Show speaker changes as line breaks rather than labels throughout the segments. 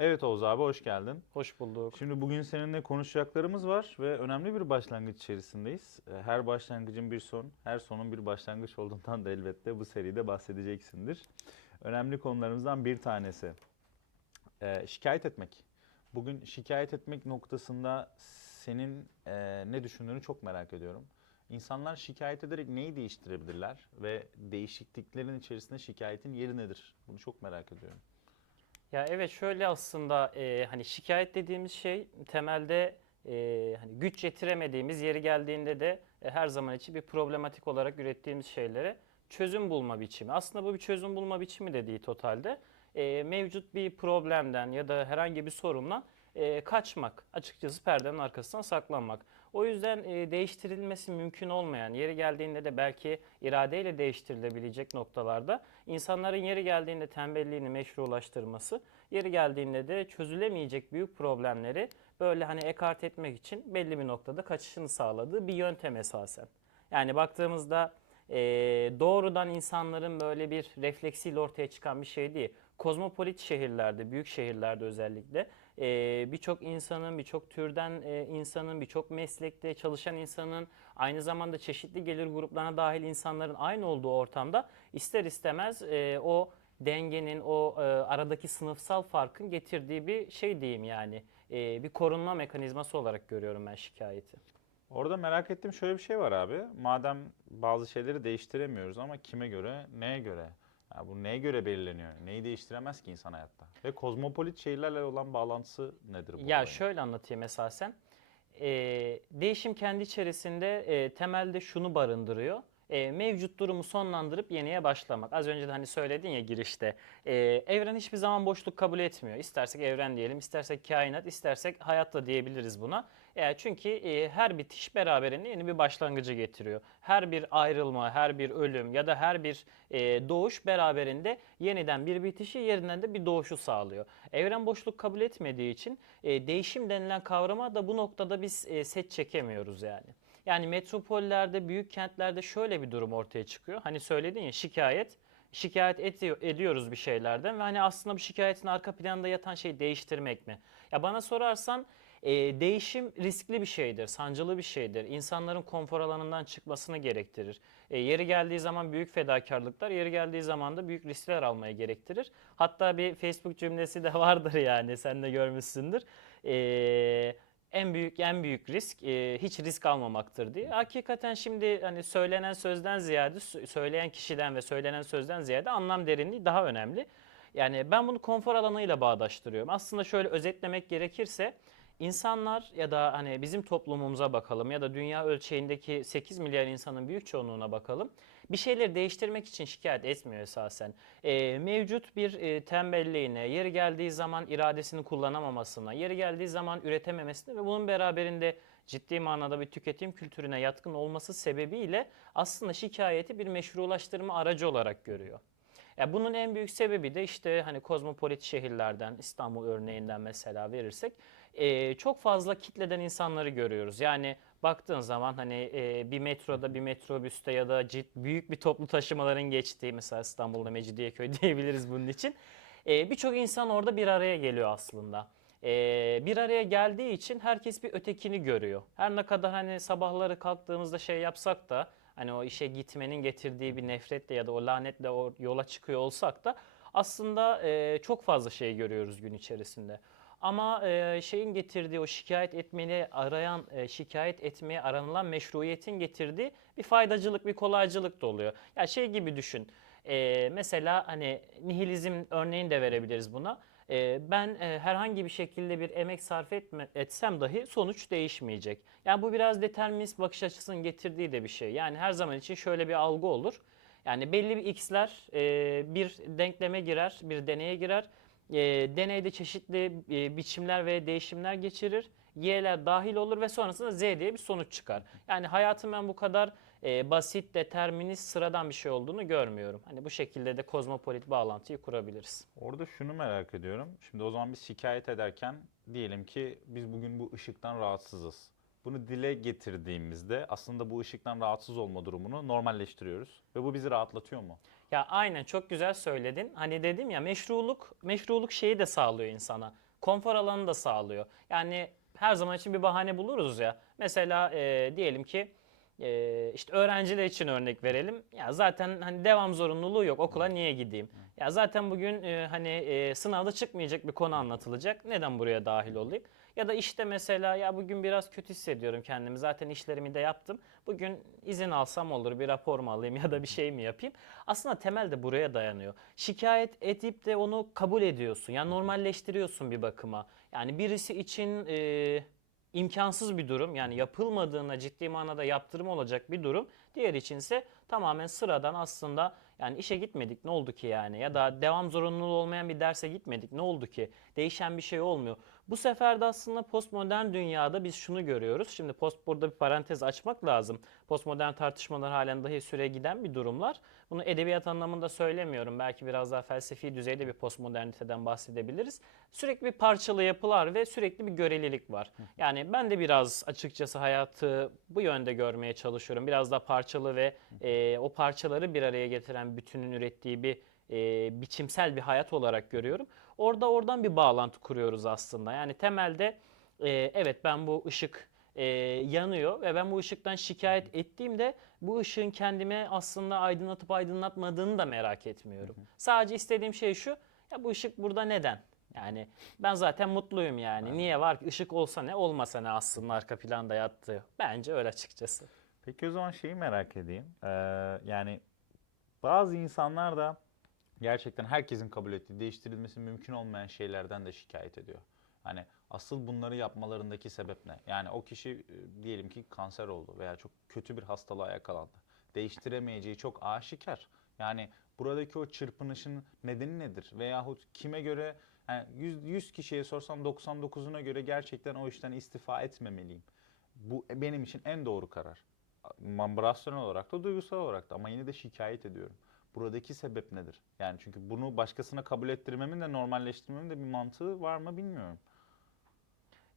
Evet Oğuz abi hoş geldin.
Hoş bulduk.
Şimdi bugün seninle konuşacaklarımız var ve önemli bir başlangıç içerisindeyiz. Ee, Her başlangıcın bir son, her sonun bir başlangıç olduğundan da elbette bu seride bahsedeceksindir. Önemli konularımızdan bir tanesi. Ee, şikayet etmek. Bugün şikayet etmek noktasında senin e, ne düşündüğünü çok merak ediyorum. İnsanlar şikayet ederek neyi değiştirebilirler ve değişikliklerin içerisinde şikayetin yeri nedir? Bunu çok merak ediyorum.
Ya evet şöyle aslında e, hani şikayet dediğimiz şey temelde e, hani güç yetiremediğimiz yeri geldiğinde de e, her zaman için bir problematik olarak ürettiğimiz şeylere çözüm bulma biçimi. Aslında bu bir çözüm bulma biçimi de değil totalde. E, mevcut bir problemden ya da herhangi bir sorunla e, kaçmak, açıkçası perdenin arkasından saklanmak. O yüzden e, değiştirilmesi mümkün olmayan, yeri geldiğinde de belki iradeyle değiştirilebilecek noktalarda insanların yeri geldiğinde tembelliğini meşrulaştırması, yeri geldiğinde de çözülemeyecek büyük problemleri böyle hani ekart etmek için belli bir noktada kaçışını sağladığı bir yöntem esasen. Yani baktığımızda e, doğrudan insanların böyle bir refleksiyle ortaya çıkan bir şey değil. Kozmopolit şehirlerde, büyük şehirlerde özellikle e, birçok insanın, birçok türden e, insanın, birçok meslekte çalışan insanın, aynı zamanda çeşitli gelir gruplarına dahil insanların aynı olduğu ortamda ister istemez e, o dengenin, o e, aradaki sınıfsal farkın getirdiği bir şey diyeyim yani. E, bir korunma mekanizması olarak görüyorum ben şikayeti.
Orada merak ettiğim şöyle bir şey var abi. Madem bazı şeyleri değiştiremiyoruz ama kime göre, neye göre? Ya bu neye göre belirleniyor? Neyi değiştiremez ki insan hayatta? Ve kozmopolit şehirlerle olan bağlantısı nedir bu?
Ya
olayın?
şöyle anlatayım esasen. Ee, değişim kendi içerisinde e, temelde şunu barındırıyor. E, mevcut durumu sonlandırıp yeniye başlamak. Az önce de hani söyledin ya girişte. E, evren hiçbir zaman boşluk kabul etmiyor. İstersek evren diyelim, istersek kainat, istersek hayatta diyebiliriz buna. E, çünkü e, her bitiş beraberinde yeni bir başlangıcı getiriyor. Her bir ayrılma, her bir ölüm ya da her bir e, doğuş beraberinde yeniden bir bitişi yerinden de bir doğuşu sağlıyor. Evren boşluk kabul etmediği için e, değişim denilen kavrama da bu noktada biz e, set çekemiyoruz yani. Yani metropollerde, büyük kentlerde şöyle bir durum ortaya çıkıyor. Hani söyledin ya şikayet, şikayet ediyor, ediyoruz bir şeylerden ve hani aslında bu şikayetin arka planında yatan şey değiştirmek mi? Ya bana sorarsan e, değişim riskli bir şeydir, sancılı bir şeydir. İnsanların konfor alanından çıkmasını gerektirir. E, yeri geldiği zaman büyük fedakarlıklar, yeri geldiği zaman da büyük riskler almaya gerektirir. Hatta bir Facebook cümlesi de vardır yani sen de görmüşsündür. E, en büyük en büyük risk e, hiç risk almamaktır diye. Hakikaten şimdi hani söylenen sözden ziyade sö- söyleyen kişiden ve söylenen sözden ziyade anlam derinliği daha önemli. Yani ben bunu konfor alanıyla bağdaştırıyorum. Aslında şöyle özetlemek gerekirse insanlar ya da hani bizim toplumumuza bakalım ya da dünya ölçeğindeki 8 milyar insanın büyük çoğunluğuna bakalım. Bir şeyleri değiştirmek için şikayet etmiyor esasen. E, mevcut bir e, tembelliğine, yeri geldiği zaman iradesini kullanamamasına, yeri geldiği zaman üretememesine ve bunun beraberinde ciddi manada bir tüketim kültürüne yatkın olması sebebiyle aslında şikayeti bir meşrulaştırma aracı olarak görüyor. Ya bunun en büyük sebebi de işte hani kozmopolit şehirlerden İstanbul örneğinden mesela verirsek e, çok fazla kitleden insanları görüyoruz. Yani baktığın zaman hani e, bir metroda bir metrobüste ya da cid, büyük bir toplu taşımaların geçtiği mesela İstanbul'da Mecidiyeköy diyebiliriz bunun için. E, Birçok insan orada bir araya geliyor aslında. E, bir araya geldiği için herkes bir ötekini görüyor. Her ne kadar hani sabahları kalktığımızda şey yapsak da hani o işe gitmenin getirdiği bir nefretle ya da o lanetle o yola çıkıyor olsak da aslında e, çok fazla şey görüyoruz gün içerisinde. Ama e, şeyin getirdiği o şikayet etmeni arayan, e, şikayet etmeye aranılan meşruiyetin getirdiği bir faydacılık, bir kolaycılık da oluyor. Ya şey gibi düşün. E, mesela hani nihilizm örneğini de verebiliriz buna. E, ben e, herhangi bir şekilde bir emek sarf etme, etsem dahi sonuç değişmeyecek. Yani bu biraz determinist bakış açısının getirdiği de bir şey. Yani her zaman için şöyle bir algı olur. Yani belli bir x'ler e, bir denkleme girer, bir deneye girer. E, deneyde çeşitli e, biçimler ve değişimler geçirir. Y'ler dahil olur ve sonrasında Z diye bir sonuç çıkar. Yani hayatım ben bu kadar e, basit, determinist, sıradan bir şey olduğunu görmüyorum. Hani bu şekilde de kozmopolit bağlantıyı kurabiliriz.
Orada şunu merak ediyorum. Şimdi o zaman biz şikayet ederken diyelim ki biz bugün bu ışıktan rahatsızız. Bunu dile getirdiğimizde aslında bu ışıktan rahatsız olma durumunu normalleştiriyoruz. Ve bu bizi rahatlatıyor mu?
Ya aynen çok güzel söyledin. Hani dedim ya meşruluk, meşruluk şeyi de sağlıyor insana. konfor alanı da sağlıyor. Yani her zaman için bir bahane buluruz ya. Mesela e, diyelim ki e, işte öğrenciler için örnek verelim. Ya zaten hani devam zorunluluğu yok. Okula niye gideyim? Ya zaten bugün e, hani e, sınavda çıkmayacak bir konu anlatılacak. Neden buraya dahil olayım? Ya da işte mesela ya bugün biraz kötü hissediyorum kendimi. Zaten işlerimi de yaptım. Bugün izin alsam olur, bir rapor mu alayım ya da bir şey mi yapayım? Aslında temel de buraya dayanıyor. Şikayet edip de onu kabul ediyorsun. Yani normalleştiriyorsun bir bakıma. Yani birisi için e, imkansız bir durum. Yani yapılmadığına ciddi manada yaptırım olacak bir durum. Diğer içinse tamamen sıradan aslında yani işe gitmedik ne oldu ki yani ya da devam zorunluluğu olmayan bir derse gitmedik ne oldu ki değişen bir şey olmuyor. Bu sefer de aslında postmodern dünyada biz şunu görüyoruz. Şimdi post burada bir parantez açmak lazım. Postmodern tartışmalar halen dahi süre giden bir durumlar. Bunu edebiyat anlamında söylemiyorum. Belki biraz daha felsefi düzeyde bir postmoderniteden bahsedebiliriz. Sürekli bir parçalı yapılar ve sürekli bir görelilik var. Yani ben de biraz açıkçası hayatı bu yönde görmeye çalışıyorum. Biraz daha parçalı ve e, o parçaları bir araya getiren bütünün ürettiği bir e, biçimsel bir hayat olarak görüyorum. Orada oradan bir bağlantı kuruyoruz aslında. Yani temelde e, evet ben bu ışık e, yanıyor ve ben bu ışıktan şikayet ettiğimde bu ışığın kendime aslında aydınlatıp aydınlatmadığını da merak etmiyorum. Sadece istediğim şey şu, ya bu ışık burada neden? Yani ben zaten mutluyum yani. Niye var ki ışık olsa ne olmasa ne aslında arka planda yattığı. Bence öyle açıkçası.
Peki o zaman şeyi merak edeyim. Ee, yani bazı insanlar da gerçekten herkesin kabul ettiği, değiştirilmesi mümkün olmayan şeylerden de şikayet ediyor. Hani asıl bunları yapmalarındaki sebep ne? Yani o kişi e, diyelim ki kanser oldu veya çok kötü bir hastalığa yakalandı. Değiştiremeyeceği çok aşikar. Yani buradaki o çırpınışın nedeni nedir? Veyahut kime göre yani 100, 100 kişiye sorsam 99'una göre gerçekten o işten istifa etmemeliyim. Bu benim için en doğru karar. Rasyonel olarak da duygusal olarak da ama yine de şikayet ediyorum. Buradaki sebep nedir? Yani çünkü bunu başkasına kabul ettirmemin de normalleştirmemin de bir mantığı var mı bilmiyorum.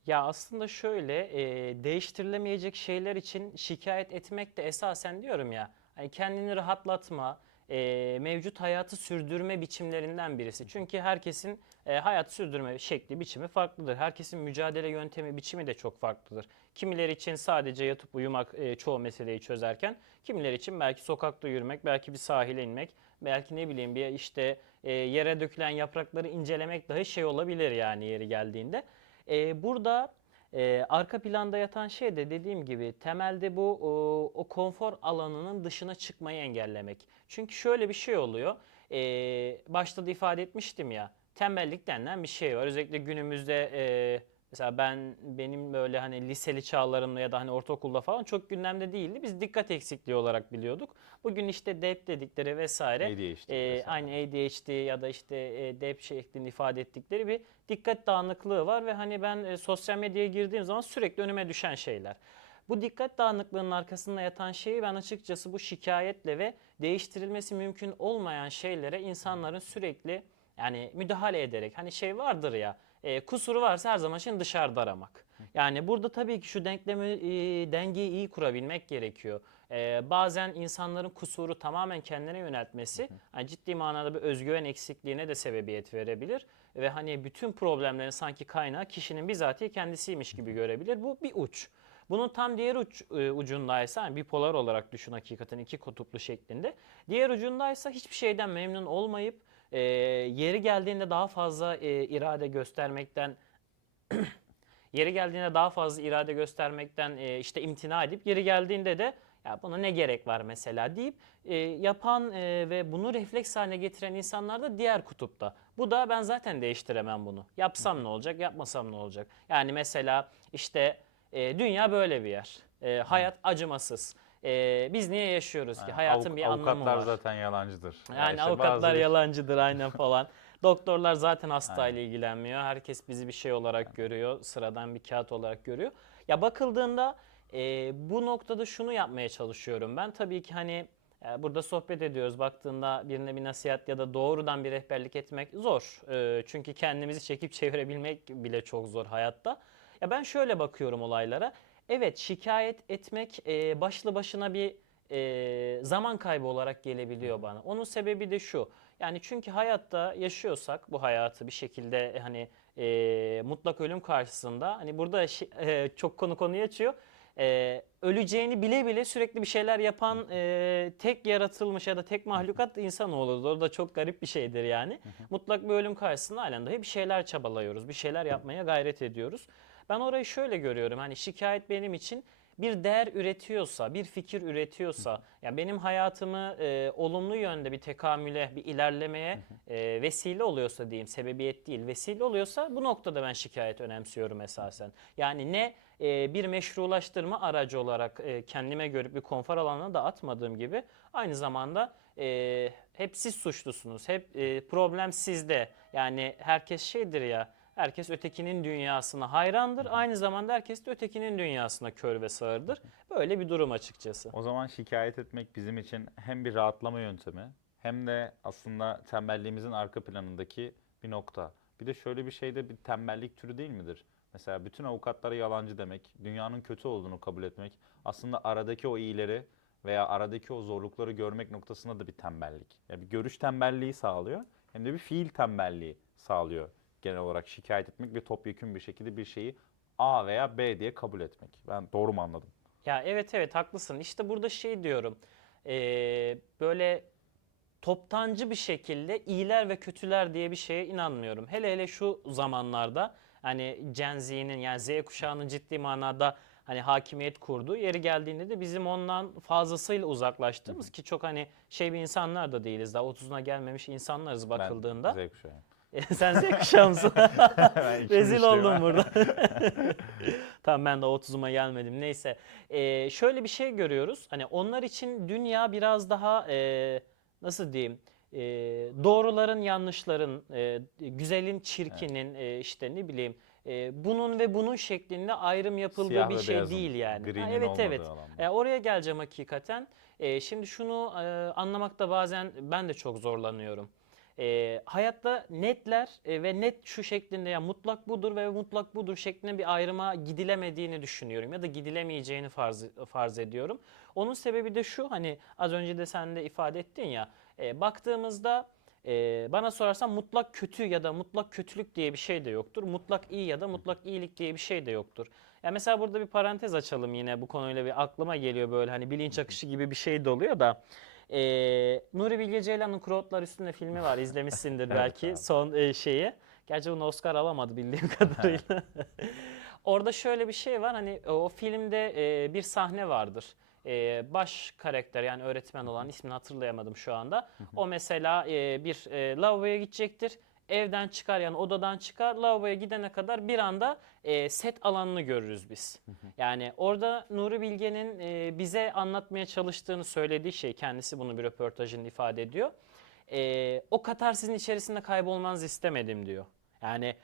Ya aslında şöyle e, değiştirilemeyecek şeyler için şikayet etmek de esasen diyorum ya hani kendini rahatlatma, e, mevcut hayatı sürdürme biçimlerinden birisi. Çünkü herkesin e, hayat sürdürme şekli, biçimi farklıdır. Herkesin mücadele yöntemi, biçimi de çok farklıdır. Kimileri için sadece yatıp uyumak e, çoğu meseleyi çözerken, kimileri için belki sokakta yürümek, belki bir sahile inmek, belki ne bileyim bir işte e, yere dökülen yaprakları incelemek dahi şey olabilir yani yeri geldiğinde. Ee, burada e, arka planda yatan şey de dediğim gibi temelde bu o, o konfor alanının dışına çıkmayı engellemek. Çünkü şöyle bir şey oluyor. Ee, başta da ifade etmiştim ya. Tembellik denilen bir şey var. Özellikle günümüzde e, mesela ben benim böyle hani liseli çağlarımda ya da hani ortaokulda falan çok gündemde değildi. Biz dikkat eksikliği olarak biliyorduk. Bugün işte DEP dedikleri vesaire.
ADHD vesaire.
aynı ADHD ya da işte e, DEP şeklinde ifade ettikleri bir dikkat dağınıklığı var ve hani ben e, sosyal medyaya girdiğim zaman sürekli önüme düşen şeyler. Bu dikkat dağınıklığının arkasında yatan şeyi ben açıkçası bu şikayetle ve değiştirilmesi mümkün olmayan şeylere insanların sürekli yani müdahale ederek hani şey vardır ya e, kusuru varsa her zaman için dışarıda aramak. Yani burada tabii ki şu denklemi e, dengeyi iyi kurabilmek gerekiyor. E, bazen insanların kusuru tamamen kendine yöneltmesi hani ciddi manada bir özgüven eksikliğine de sebebiyet verebilir ve hani bütün problemlerin sanki kaynağı kişinin bizatihi kendisiymiş gibi görebilir. Bu bir uç. Bunun tam diğer uç, e, ucundaysa yani bipolar olarak düşün hakikaten iki kutuplu şeklinde. Diğer ucundaysa hiçbir şeyden memnun olmayıp e, yeri geldiğinde daha fazla e, irade göstermekten yeri geldiğinde daha fazla irade göstermekten e, işte imtina edip yeri geldiğinde de ya buna ne gerek var mesela deyip e, yapan e, ve bunu refleks haline getiren insanlar da diğer kutupta. Bu da ben zaten değiştiremem bunu. Yapsam ne olacak, yapmasam ne olacak? Yani mesela işte e, dünya böyle bir yer. E, hayat acımasız. E, biz niye yaşıyoruz ki?
Yani
Hayatın
avuk-
bir anlamı
avukatlar
var.
zaten yalancıdır.
Yani
işte
avukatlar
bazıları-
yalancıdır aynen falan. Doktorlar zaten hastayla
Aynen.
ilgilenmiyor. Herkes bizi bir şey olarak görüyor. Sıradan bir kağıt olarak görüyor. Ya bakıldığında e, bu noktada şunu yapmaya çalışıyorum ben. Tabii ki hani burada sohbet ediyoruz. Baktığında birine bir nasihat ya da doğrudan bir rehberlik etmek zor. Çünkü kendimizi çekip çevirebilmek bile çok zor hayatta. Ya ben şöyle bakıyorum olaylara. Evet şikayet etmek e, başlı başına bir e, zaman kaybı olarak gelebiliyor bana. Onun sebebi de şu. Yani çünkü hayatta yaşıyorsak bu hayatı bir şekilde e, hani e, mutlak ölüm karşısında hani burada e, çok konu konuyu açıyor. E, öleceğini bile bile sürekli bir şeyler yapan e, tek yaratılmış ya da tek mahlukat insanoğludur. O da çok garip bir şeydir yani. Mutlak bir ölüm karşısında halen dahi bir şeyler çabalıyoruz. Bir şeyler yapmaya gayret ediyoruz. Ben orayı şöyle görüyorum. Hani şikayet benim için bir değer üretiyorsa, bir fikir üretiyorsa, ya benim hayatımı e, olumlu yönde bir tekamüle, bir ilerlemeye e, vesile oluyorsa diyeyim, sebebiyet değil, vesile oluyorsa bu noktada ben şikayet önemsiyorum esasen. Yani ne e, bir meşrulaştırma aracı olarak e, kendime görüp bir konfor alanına da atmadığım gibi aynı zamanda e, hep siz suçlusunuz, hep e, problem sizde. Yani herkes şeydir ya, Herkes ötekinin dünyasına hayrandır. Aynı zamanda herkes de ötekinin dünyasına kör ve sağırdır. Böyle bir durum açıkçası.
O zaman şikayet etmek bizim için hem bir rahatlama yöntemi hem de aslında tembelliğimizin arka planındaki bir nokta. Bir de şöyle bir şey de bir tembellik türü değil midir? Mesela bütün avukatlara yalancı demek, dünyanın kötü olduğunu kabul etmek, aslında aradaki o iyileri veya aradaki o zorlukları görmek noktasında da bir tembellik. Yani bir görüş tembelliği sağlıyor hem de bir fiil tembelliği sağlıyor genel olarak şikayet etmek ve topyekün bir şekilde bir şeyi A veya B diye kabul etmek. Ben doğru mu anladım?
Ya evet evet haklısın. İşte burada şey diyorum. eee, böyle toptancı bir şekilde iyiler ve kötüler diye bir şeye inanmıyorum. Hele hele şu zamanlarda hani Gen Z'nin yani Z kuşağının ciddi manada hani hakimiyet kurduğu yeri geldiğinde de bizim ondan fazlasıyla uzaklaştığımız ki çok hani şey bir insanlar da değiliz daha 30'una gelmemiş insanlarız bakıldığında.
Ben Z kuşağı.
Sen Z kuşağı mısın? Rezil oldum burada. tamam ben de 30'uma gelmedim. Neyse. Ee, şöyle bir şey görüyoruz. Hani onlar için dünya biraz daha e, nasıl diyeyim? e, doğruların yanlışların, e, güzelin çirkinin, e, işte ne bileyim e, bunun ve bunun şeklinde ayrım yapıldığı
Siyah
bir şey
beyazın,
değil yani. Ha, evet evet. E, oraya geleceğim hakikaten. E, şimdi şunu e, anlamakta bazen ben de çok zorlanıyorum. E, hayatta netler e, ve net şu şeklinde ya mutlak budur ve mutlak budur şeklinde bir ayrıma gidilemediğini düşünüyorum ya da gidilemeyeceğini farz, farz ediyorum. Onun sebebi de şu hani az önce de sen de ifade ettin ya e, baktığımızda e, bana sorarsan mutlak kötü ya da mutlak kötülük diye bir şey de yoktur. Mutlak iyi ya da mutlak iyilik diye bir şey de yoktur. Ya mesela burada bir parantez açalım yine bu konuyla bir aklıma geliyor böyle hani bilinç akışı gibi bir şey de oluyor da. Ee, Nuri Bilge Ceylan'ın Kurotlar Üstünde filmi var izlemişsindir
Evet
belki
abi.
son e, şeyi. Gerçi bunu Oscar alamadı bildiğim kadarıyla. Orada şöyle bir şey var hani o filmde e, bir sahne vardır. E, baş karakter yani öğretmen olan ismini hatırlayamadım şu anda. O mesela e, bir e, lavaboya gidecektir. Evden çıkar yani odadan çıkar lavaboya gidene kadar bir anda e, set alanını görürüz biz. Yani orada Nuri Bilge'nin e, bize anlatmaya çalıştığını söylediği şey kendisi bunu bir röportajında ifade ediyor. E, o katarsizin içerisinde kaybolmanızı istemedim diyor. Yani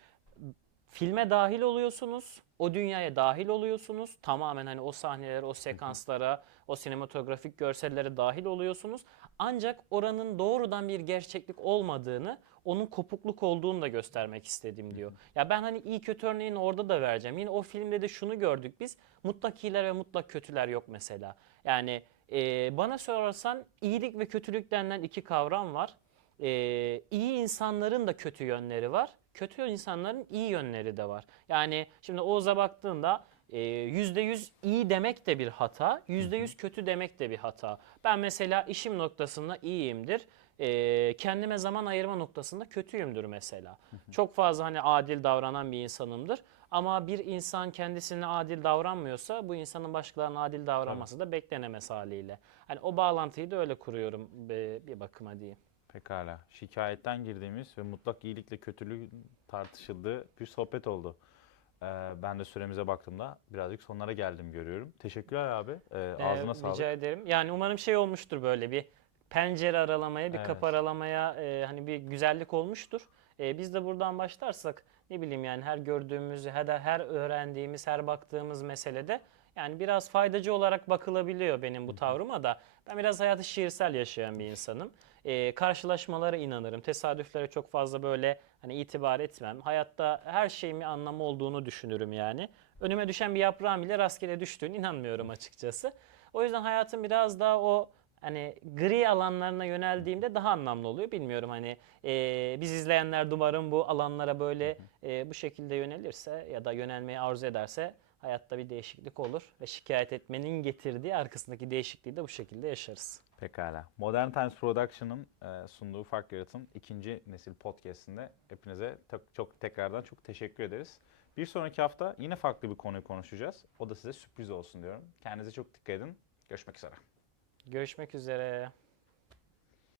filme dahil oluyorsunuz, o dünyaya dahil oluyorsunuz. Tamamen hani o sahnelere, o sekanslara, o sinematografik görsellere dahil oluyorsunuz. Ancak oranın doğrudan bir gerçeklik olmadığını, onun kopukluk olduğunu da göstermek istedim diyor. Ya ben hani iyi kötü örneğini orada da vereceğim. Yine o filmde de şunu gördük biz. Mutlak iyiler ve mutlak kötüler yok mesela. Yani e, bana sorarsan iyilik ve kötülük denilen iki kavram var. E, iyi insanların da kötü yönleri var. Kötü insanların iyi yönleri de var. Yani şimdi Oğuz'a baktığında e, %100 iyi demek de bir hata, %100 kötü demek de bir hata. Ben mesela işim noktasında iyiyimdir. E, kendime zaman ayırma noktasında kötüyümdür mesela. Çok fazla hani adil davranan bir insanımdır. Ama bir insan kendisine adil davranmıyorsa bu insanın başkalarına adil davranması da beklenemez haliyle. Hani o bağlantıyı da öyle kuruyorum bir, bir bakıma diyeyim.
Pekala. Şikayetten girdiğimiz ve mutlak iyilikle kötülüğün tartışıldığı bir sohbet oldu. Ee, ben de süremize baktığımda birazcık sonlara geldim görüyorum. Teşekkürler abi. Ee,
Ee,
ağzına sağlık.
Rica ederim. Yani umarım şey olmuştur böyle bir pencere aralamaya, bir kapı aralamaya e, hani bir güzellik olmuştur. E, biz de buradan başlarsak ne bileyim yani her gördüğümüz, her, her öğrendiğimiz, her baktığımız meselede yani biraz faydacı olarak bakılabiliyor benim bu tavrıma da. Ben biraz hayatı şiirsel yaşayan bir insanım. E, karşılaşmalara inanırım. Tesadüflere çok fazla böyle hani itibar etmem. Hayatta her şeyin bir anlamı olduğunu düşünürüm yani. Önüme düşen bir yaprağın bile rastgele düştüğüne inanmıyorum açıkçası. O yüzden hayatım biraz daha o hani gri alanlarına yöneldiğimde daha anlamlı oluyor. Bilmiyorum hani e, biz izleyenler umarım bu alanlara böyle e, bu şekilde yönelirse ya da yönelmeyi arzu ederse hayatta bir değişiklik olur ve şikayet etmenin getirdiği arkasındaki değişikliği de bu şekilde yaşarız.
Pekala. Modern Times Production'ın e, sunduğu Fark Yarat'ın ikinci nesil podcast'inde hepinize çok, çok tekrardan çok teşekkür ederiz. Bir sonraki hafta yine farklı bir konuyu konuşacağız. O da size sürpriz olsun diyorum. Kendinize çok dikkat edin. Görüşmek üzere.
Görüşmek üzere.